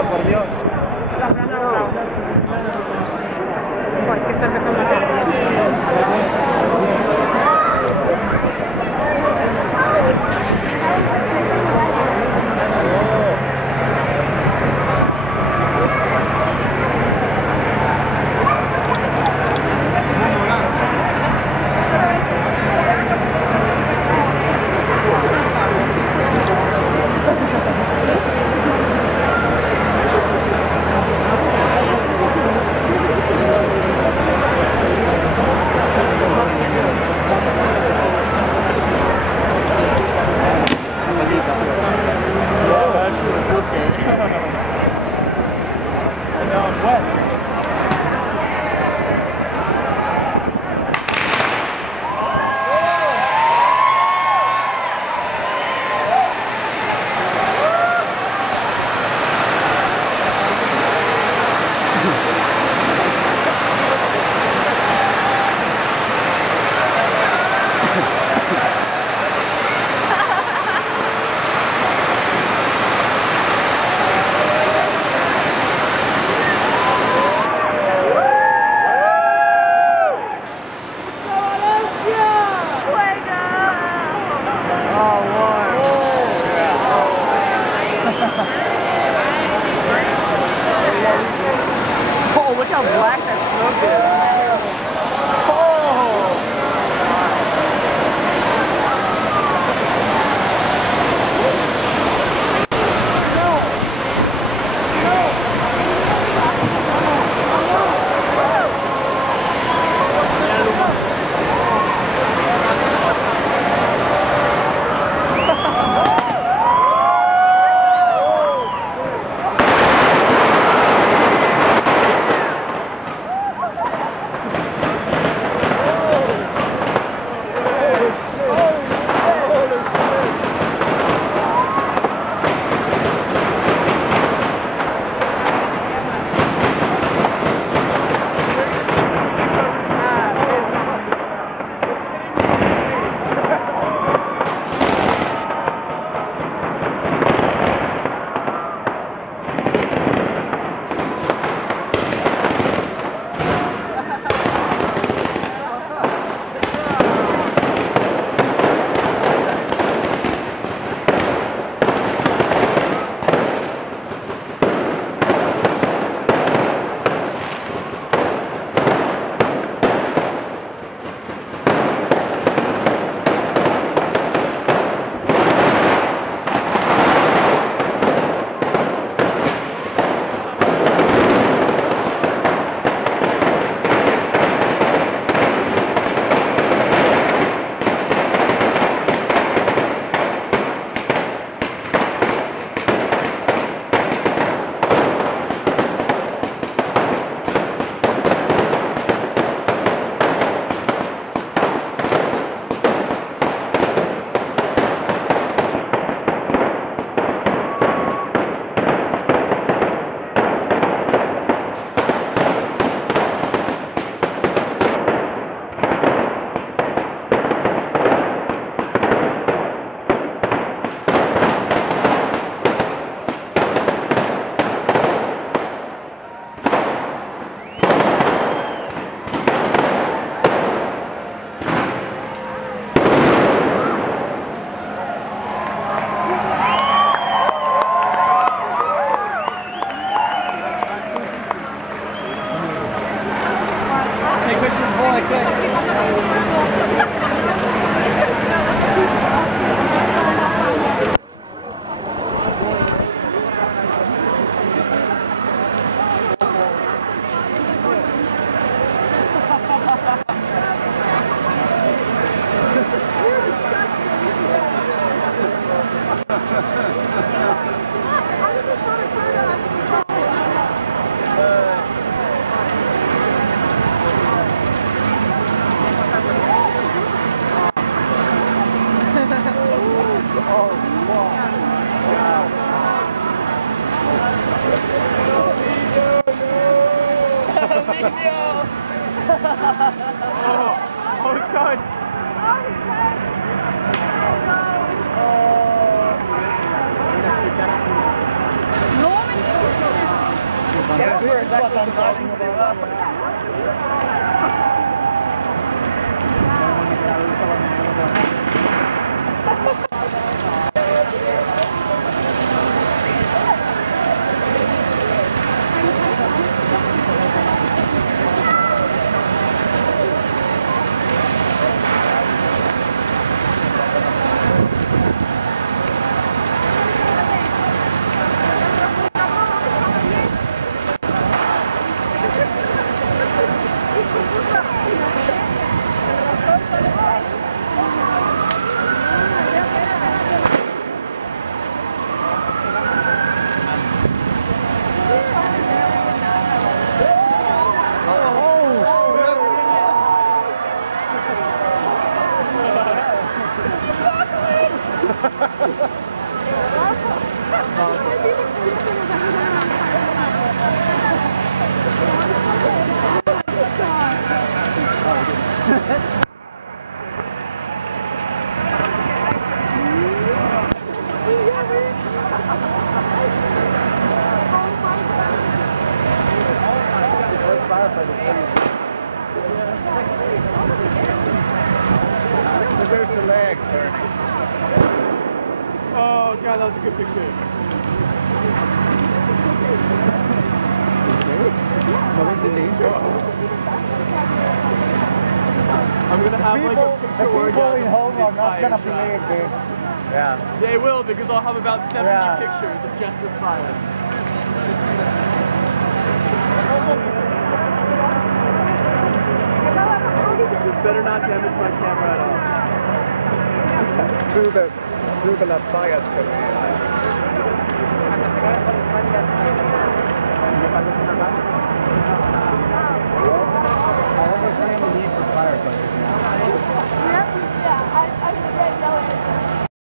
pero por Dios. Buah, es que está empezando a hacer Oh, look how black that smoke is. Oh, it's going. No, what I'm talking about. There's the leg there. Oh god, that was a good picture. I'm gonna have like a picture people in home are not fire gonna shot. believe this. Yeah. They will, because I'll have about 70 Yeah. pictures of just this fire. This better not damage my camera at all. Through the Las Fallas.